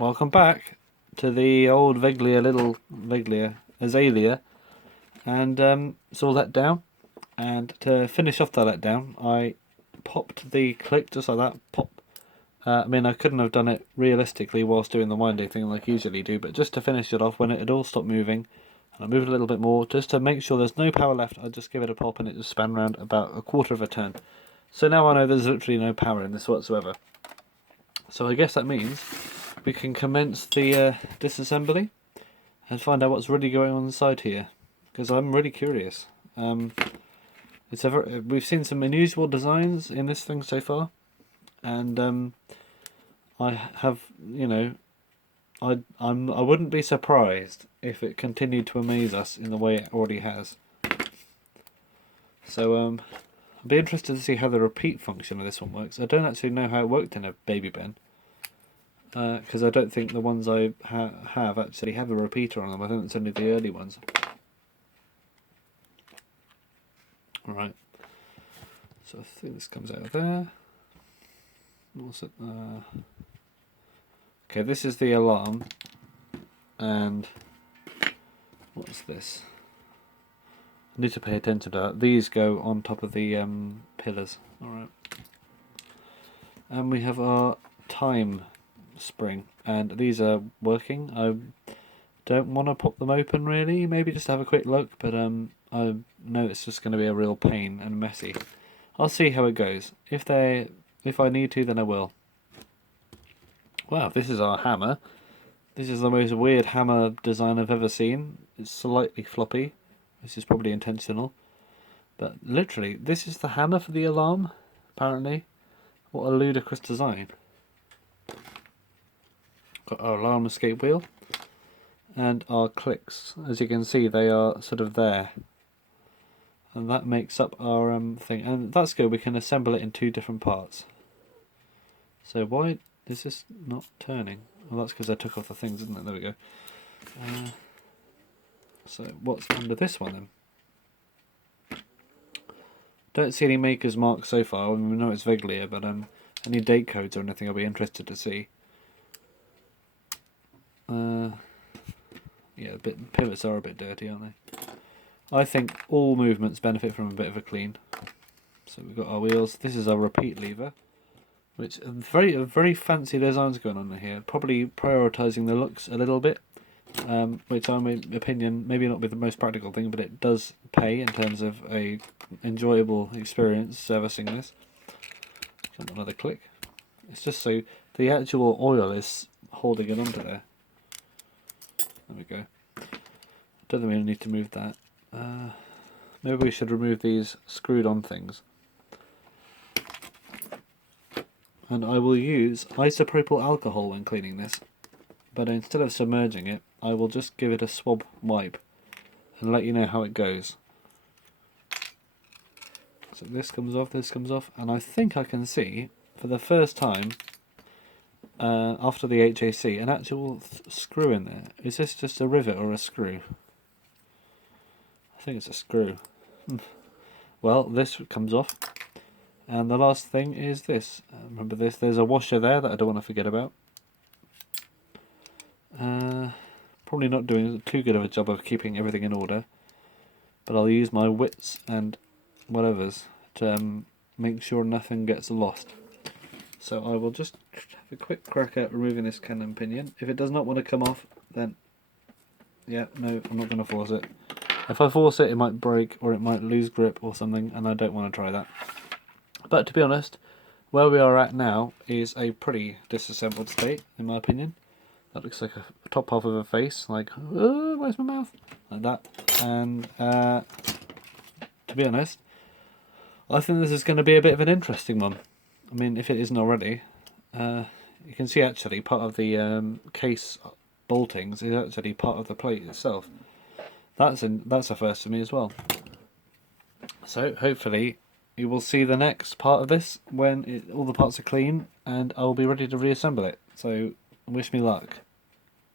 Welcome back to the old Veglia Azalea, and it's all let down. And to finish off the letdown, I popped the click just like that. Pop. I mean, I couldn't have done it realistically whilst doing the winding thing like I usually do, but just to finish it off when it had all stopped moving, and I moved a little bit more just to make sure there's no power left. I just give it a pop and it just span around about a quarter of a turn. So now I know there's literally no power in this whatsoever. So I guess that means we can commence the disassembly and find out what's really going on inside here, because I'm really curious. We've seen some unusual designs in this thing so far, and I have, I wouldn't be surprised if it continued to amaze us in the way it already has. So I'd be interested to see how the repeat function of this one works. I don't actually know how it worked in a baby bin, because I don't think the ones I have actually have a repeater on them. I think it's only the early ones. Alright, so I think this comes out of there. What's it? Okay, this is the alarm, and what's this? I need to pay attention to that. These go on top of the pillars. Alright. And we have our time spring, and these are working. I don't want to pop them open really, maybe just have a quick look, but I know it's just going to be a real pain and messy. I'll see how it goes. If I need to, then I will. Wow, this is our hammer. This is the most weird hammer design I've ever seen. It's slightly floppy. This is probably intentional. But literally, this is the hammer for the alarm, apparently. What a ludicrous design. Got our alarm escape wheel. And our clicks. As you can see, they are sort of there. And that makes up our thing. And that's good, we can assemble it in two different parts. So why is this not turning? Well, that's because I took off the things, isn't it? There we go. So what's under this one then? Don't see any maker's marks so far. I mean, we know it's Veglia, but any date codes or anything I'll be interested to see. Yeah, pivots are a bit dirty, aren't they? I think all movements benefit from a bit of a clean. So we've got our wheels. This is our repeat lever, which very fancy designs going on here. Probably prioritising the looks a little bit, which in my opinion maybe not be the most practical thing, but it does pay in terms of a enjoyable experience servicing this. Another click. It's just so the actual oil is holding it onto there. There we go. Don't think we need to move that. Maybe we should remove these screwed on things. And I will use isopropyl alcohol when cleaning this, but instead of submerging it, I will just give it a swab wipe and let you know how it goes. So this comes off, and I think I can see, for the first time, after the HAC, an actual screw in there. Is this just a rivet or a screw? I think it's a screw. Well, this comes off. And the last thing is this. Remember this, there's a washer there that I don't want to forget about. Probably not doing too good of a job of keeping everything in order. But I'll use my wits and whatevers to make sure nothing gets lost. So I will just have a quick crack at removing this cannon pinion. If it does not want to come off, then yeah, no, I'm not going to force it. If I force it, it might break or it might lose grip or something, and I don't want to try that. But to be honest, where we are at now is a pretty disassembled state, in my opinion. That looks like a top half of a face, like, oh, where's my mouth? Like that. And to be honest, I think this is going to be a bit of an interesting one. I mean, if it isn't already. You can see actually part of the case boltings is actually part of the plate itself. That's a first for me as well. So hopefully you will see the next part of this when all the parts are clean, and I'll be ready to reassemble it. So wish me luck.